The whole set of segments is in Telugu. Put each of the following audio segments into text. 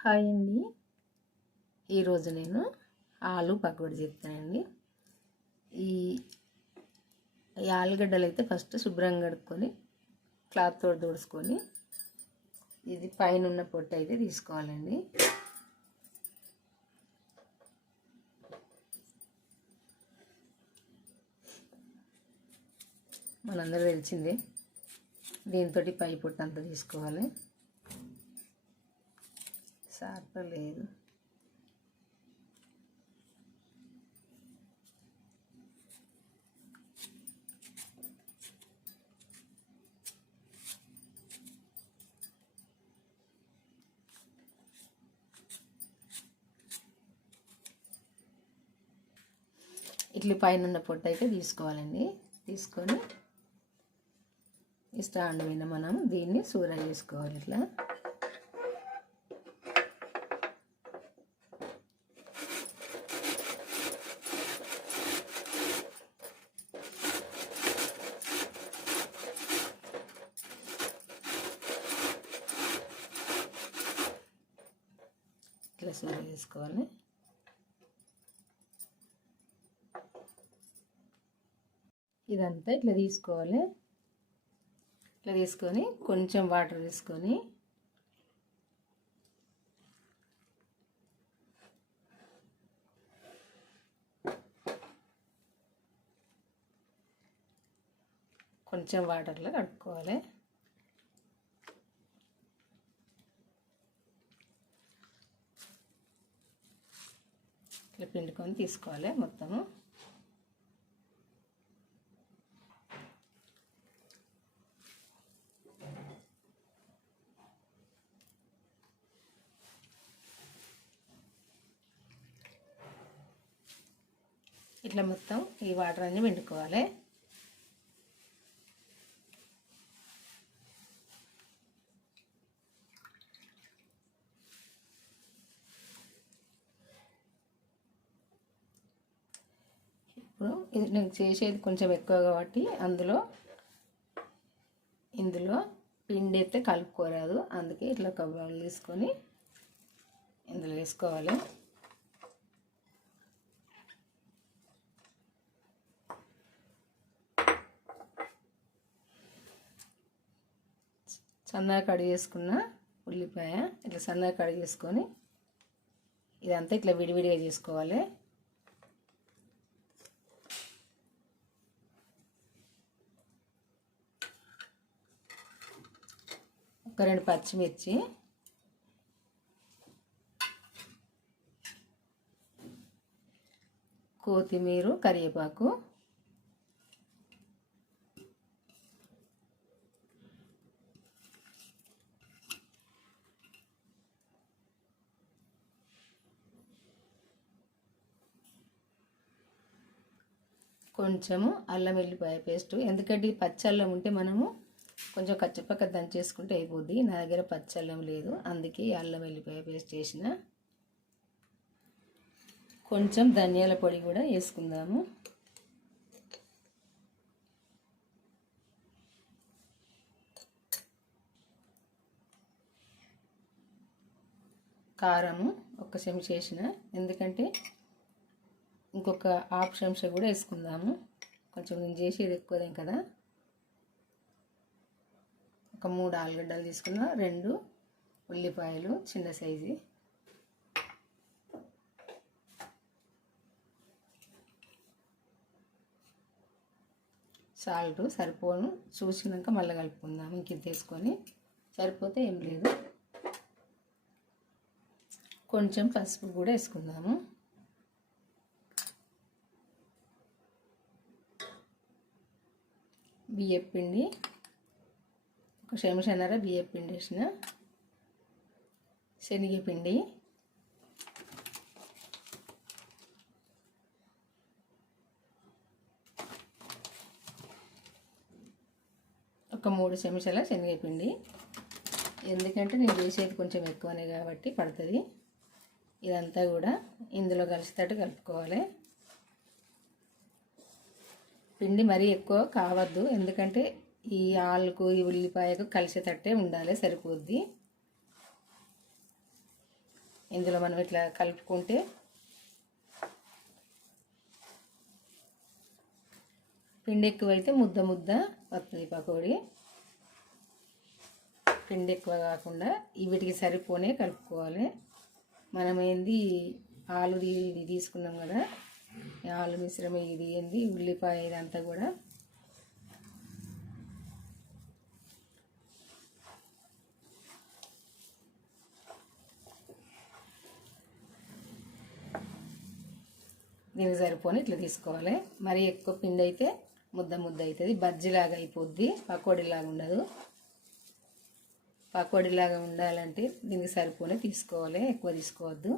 హాయ్ అండి. ఈరోజు నేను ఆలు పకోడీ చెప్తానండి ఈ ఆలుగడ్డలు అయితే ఫస్ట్ శుభ్రంగా కడుక్కొని క్లాత్ తోడు తుడుచుకొని ఇది పైన ఉన్న పొట్టు అయితే తీసుకోవాలండి. మనందరూ తెలిసిందే దీంతో పై పొట్టు అంతా తీసుకోవాలి. షార్ప్ లేదు ఇట్లా పైన ఉన్న పొట్టు అయితే తీసుకోవాలండి. తీసుకొని ఈ స్టాండ్ మీద మనం దీన్ని సూర చేసుకోవాలి ఇట్లా. ఇట్లా సూర ఇదంతా ఇట్లా తీసుకోవాలి. ఇట్లా తీసుకొని కొంచెం వాటర్ తీసుకొని కొంచెం వాటర్లో కడుక్కోవాలి. ఇట్లా పిండుకొని తీసుకోవాలి మొత్తము. ఇట్లా మొత్తం ఈ వాటర్ అన్నీ పిండుకోవాలి ఇప్పుడు ఇది నేను చేసేది కొంచెం ఎక్కువ కాబట్టి అందులో ఇందులో పిండి అయితే కలుపుకోరాదు. అందుకే ఇట్లా కవ్వాలు తీసుకొని ఇందులో వేసుకోవాలి. సన్నగా కడి చేసుకున్న ఉల్లిపాయ ఇట్లా సన్నగా కడి చేసుకొని ఇదంతా ఇట్లా విడివిడిగా చేసుకోవాలి. ఒక రెండు పచ్చిమిర్చి. కొత్తిమీర కరివేపాకు. కొంచెము అల్లం వెల్లిపాయ పేస్ట్. ఎందుకంటే ఈ పచ్చి అల్లం ఉంటే మనము కొంచెం కచ్చపక్క దంచేసుకుంటే అయిపోద్ది. నా దగ్గర పచ్చి అల్లం లేదు. అందుకే అల్లం వెల్లిపాయ పేస్ట్ చేసిన కొంచెం ధనియాల పొడి కూడా వేసుకుందాము. కారము ఒక చెంచా వేసిన ఎందుకంటే ఇంకొక హాఫ్ చెంచా కూడా వేసుకుందాము. కొంచెం నేను చేసేది ఎక్కువదేం కదా. ఒక మూడు ఆలుగడ్డలు తీసుకున్న రెండు ఉల్లిపాయలు చిన్న సైజు. సాల్ట్ సరిపోను. చూసినాక మళ్ళీ కలుపుకుందాం. ఇంక తీసుకొని సరిపోతే ఏం లేదు. కొంచెం పసుపు కూడా వేసుకుందాము. బియ్యపిండి పిండి ఒక పిండి వేసిన శనగపిండి ఒక మూడు చెంచాల శనగపిండి ఎందుకంటే నేను చేసేది కొంచెం ఎక్కువనే కాబట్టి పడుతుంది ఇదంతా కూడా ఇందులో కలిసేటట్టు కలుపుకోవాలి పిండి మరీ ఎక్కువ కావద్దు ఎందుకంటే ఈ ఆలుకు ఈ ఉల్లిపాయకు కలిసేటట్టే ఉండాలి సరిపోద్ది. ఇందులో మనం ఇట్లా కలుపుకుంటే పిండి ఎక్కువైతే ముద్ద ముద్ద వస్తుంది పకోడీ. పిండి ఎక్కువ కాకుండా వీటికి సరిపోనే కలుపుకోవాలి. మనం ఏంది ఆలు ఇది తీసుకున్నాం కదా ఆలు మిశ్రమ ఇది ఏంది ఉల్లిపాయ ఇదంతా కూడా దీనికి సరిపోని ఇట్లా తీసుకోవాలి. మరి ఎక్కువ పిండి అయితే ముద్ద ముద్ద అవుతుంది. బజ్జీలాగా అయిపోద్ది. పకోడీలాగా ఉండదు. పకోడీలాగా ఉండాలంటే దీనికి సరిపోని తీసుకోవాలి. ఎక్కువ తీసుకోవద్దు.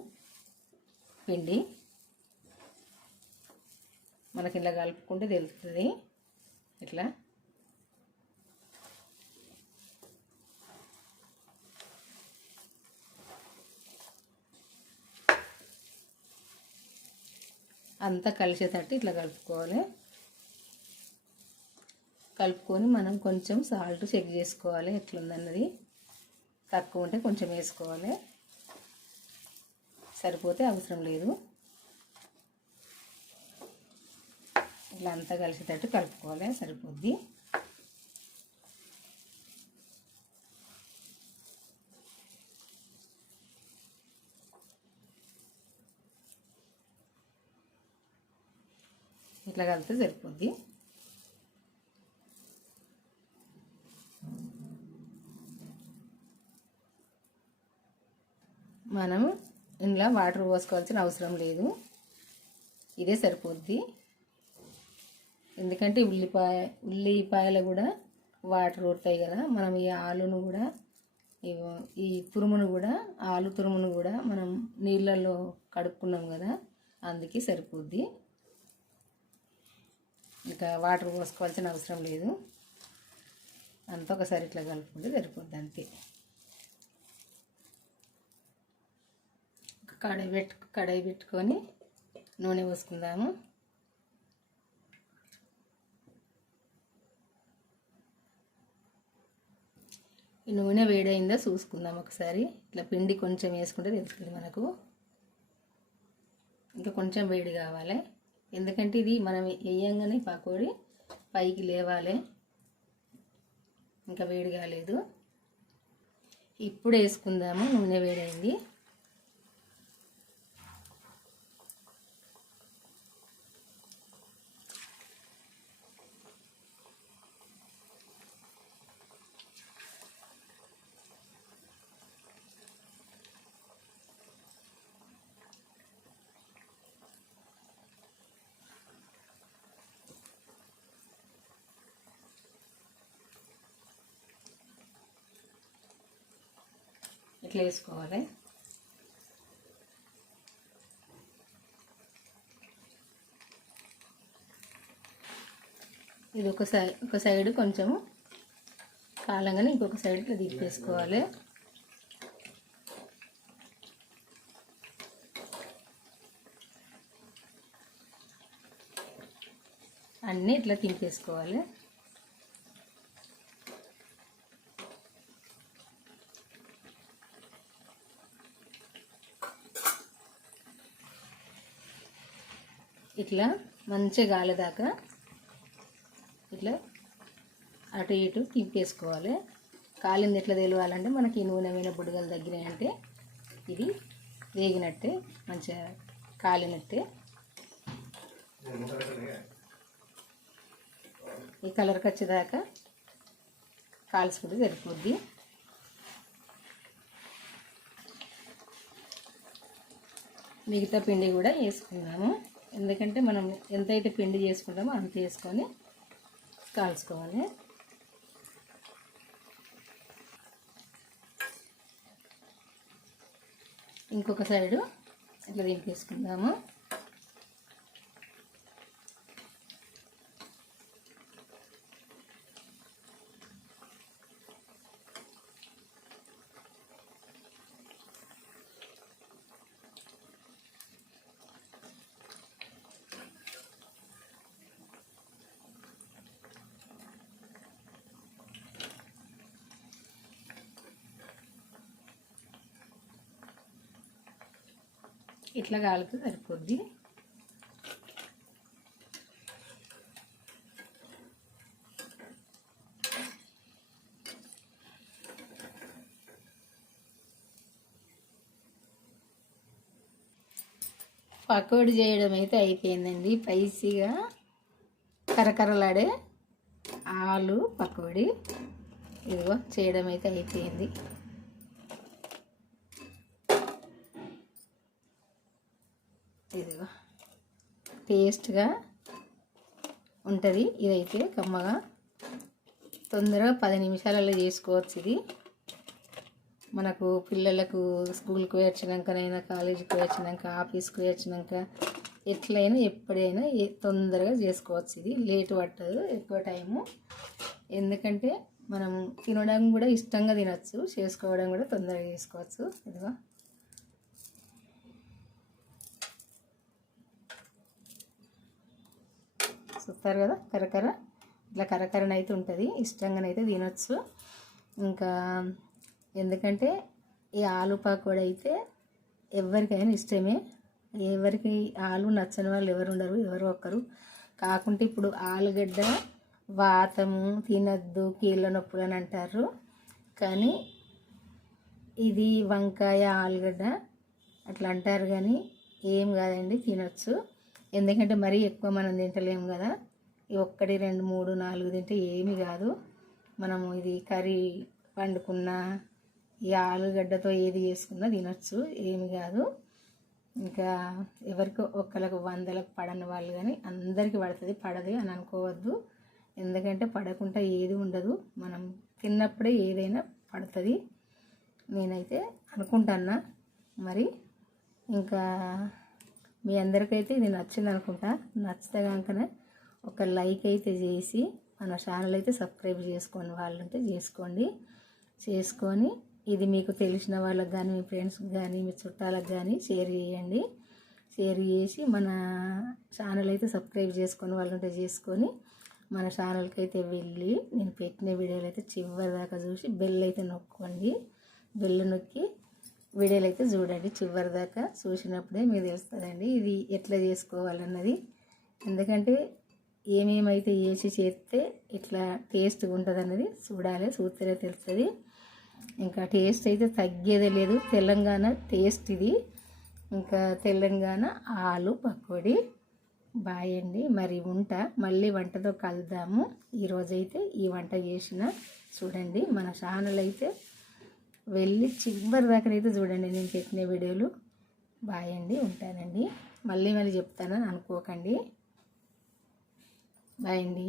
పిండి మనకి ఇలా కలుపుకుంటే తెలుస్తుంది. ఇట్లా అంతా కలిసేటట్టు ఇట్లా కలుపుకోవాలి. కలుపుకొని మనం కొంచెం సాల్ట్ చెక్ చేసుకోవాలి. ఎట్లుందన్నది. తక్కువ ఉంటే కొంచెం వేసుకోవాలి. సరిపోతే అవసరం లేదు. ఇట్లా అంతా కలిసేటట్టు కలుపుకోవాలి. సరిపోద్ది. ఇట్లా కలిపితే సరిపోద్ది. మనం ఇందులో వాటర్ పోసుకోవాల్సిన అవసరం లేదు. ఇదే సరిపోద్ది. ఎందుకంటే ఉల్లిపాయ ఉల్లిపాయలు కూడా వాటర్ ఊరుతాయి కదా. మనం ఈ ఆలును కూడా ఈ తురుమును కూడా ఆలు తురుమును కూడా మనం నీళ్ళల్లో కడుక్కున్నాం కదా అందుకే సరిపోద్ది. ఇంకా వాటర్ పోసుకోవాల్సిన అవసరం లేదు. అంత ఒకసారి ఇట్లా కలుపుకుంటే సరిపోద్ది అంతే. కడాయి పెట్టు కడాయి పెట్టుకొని నూనె పోసుకుందాము. ఈ నూనె వేడైందో చూసుకుందాం ఒకసారి. ఇట్లా పిండి కొంచెం వేసుకుంటే తెలుస్తుంది మనకు. ఇంకా కొంచెం వేడి కావాలి. ఎందుకంటే ఇది మనం వేయంగానే పకోడి పైకి లేవాలి. ఇంకా వేడి కాలేదు ఇప్పుడు వేసుకుందాము. నూనె వేడైంది. ఇట్లా వేసుకోవాలి ఇది ఒక సైడ్ ఒక సైడ్ కొంచెము కాలంగానే ఇంకొక సైడ్ ఇట్లా తీపేసుకోవాలి. అన్నీ ఇట్లా తింపేసుకోవాలి. ఇట్లా మంచిగా గాలేదాకా ఇట్లా అటు ఇటు తింపేసుకోవాలి కాలింది ఎట్లా తెలియాలంటే మనకి నూనెమైన మీద బుడగలు తగ్గినాయంటే ఇది వేగినట్టే మంచిగా కాలినట్టే. ఈ కలర్కి వచ్చేదాకా కాల్చుకుంటే సరిపోద్ది. మిగతా పిండి కూడా వేసుకుందాము ఎందుకంటే మనం ఎంతైతే పిండి చేసుకుంటామో అంత వేసుకొని కాల్చుకోవాలి. ఇంకొక సైడు ఇట్లా దింపేసుకుందాము. ఇట్లా కాలితే సరిపోద్ది. పకోడీ చేయడం అయితే అయిపోయిందండి. స్పైసీగా కరకరలాడే ఆలు పకోడీ. ఇదిగో చేయడం అయితే అయిపోయింది ఇదిగో టేస్ట్గా ఉంటుంది. ఇదైతే కమ్మగా తొందరగా పది నిమిషాలలో చేసుకోవచ్చు ఇది. మనకు పిల్లలకు స్కూల్కి వచ్చినాకనైనా కాలేజీకి వచ్చినాక ఆఫీస్కి వచ్చినాక ఎట్లయినా ఎప్పుడైనా తొందరగా చేసుకోవచ్చు ఇది. లేట్ పట్టదు ఎక్కువ టైము. ఎందుకంటే మనం తినడం కూడా ఇష్టంగా తినచ్చు చేసుకోవడం కూడా తొందరగా చేసుకోవచ్చు. ఇదిగో. చూస్తారు కదా కరకర ఇట్లా కరకరనైతే ఉంటుంది ఇష్టంగానైతే తినొచ్చు. ఇంకా ఎందుకంటే ఈ ఆలు పకోడీ అయితే ఎవరికైనా ఇష్టమే. ఎవరికి ఆలు నచ్చని వాళ్ళు ఎవరు ఉండరు ఎవరు ఒక్కరు. కాకుంటే ఇప్పుడు ఆలుగడ్డ వాతము తినద్దు కీళ్ళ నొప్పులు అని అంటారు. కానీ ఇది వంకాయ ఆలుగడ్డ అట్లా అంటారు కానీ ఏం కాదండి తినొచ్చు. ఎందుకంటే మరీ ఎక్కువ మనం తింటలేము కదా. ఈ ఒక్కటి రెండు మూడు నాలుగు తింటే ఏమి కాదు. మనము ఇది కర్రీ వండుకున్న ఈ ఆలుగడ్డతో ఏది చేసుకున్నా తినొచ్చు ఏమి కాదు. ఇంకా ఎవరికి ఒక్కరికి వందలకు పడని వాళ్ళు కానీ అందరికీ పడుతుంది. పడదు అని అనుకోవద్దు. ఎందుకంటే పడకుండా ఏది ఉండదు. మనం తిన్నప్పుడే ఏదైనా పడుతుంది. నేనైతే అనుకుంటాన్నా. మరి ఇంకా మీ అందరికైతే ఇది నచ్చింది అనుకుంటా నచ్చితే కనుకనే ఒక లైక్ అయితే చేసి మన ఛానల్ అయితే సబ్స్క్రైబ్ చేసుకోండి వాళ్ళు ఉంటే చేసుకోండి. చేసుకొని ఇది మీకు తెలిసిన వాళ్ళకి కానీ మీ ఫ్రెండ్స్కి కానీ మీ చుట్టాలకు కానీ షేర్ చేయండి. షేర్ చేసి మన ఛానల్ అయితే సబ్స్క్రైబ్ చేసుకొని వాళ్ళు ఉంటే చేసుకొని మన ఛానల్కి అయితే వెళ్ళి నేను పెట్టిన వీడియోలు అయితే చివరి దాకా చూసి బెల్ అయితే నొక్కండి. బెల్ నొక్కి వీడియోలు అయితే చూడండి. చివరి దాకా చూసినప్పుడే మీకు తెలుస్తుందండి. ఇది ఎట్లా చేసుకోవాలన్నది. ఎందుకంటే ఏమేమైతే వేసి చేస్తే ఇట్లా టేస్ట్గా ఉంటుంది అన్నది చూడాలి. చూస్తేనే తెలుస్తుంది. ఇంకా టేస్ట్ అయితే తగ్గేదే లేదు. తెలంగాణ టేస్ట్ ఇది. ఇంకా తెలంగాణ ఆలు పకోడీ బాయ్ అండి. మరి వంట మళ్ళీ వంటతో కలుద్దాము. ఈరోజైతే ఈ వంట చేసిన చూడండి. మన ఛానల్ అయితే వెళ్ళి చివరి దాకా అయితే చూడండి నేను పెట్టిన వీడియోలు. బాయ్ అండి ఉంటానండి. మళ్ళీ మళ్ళీ చెప్తానని అనుకోకండి. బాయ్ అండి.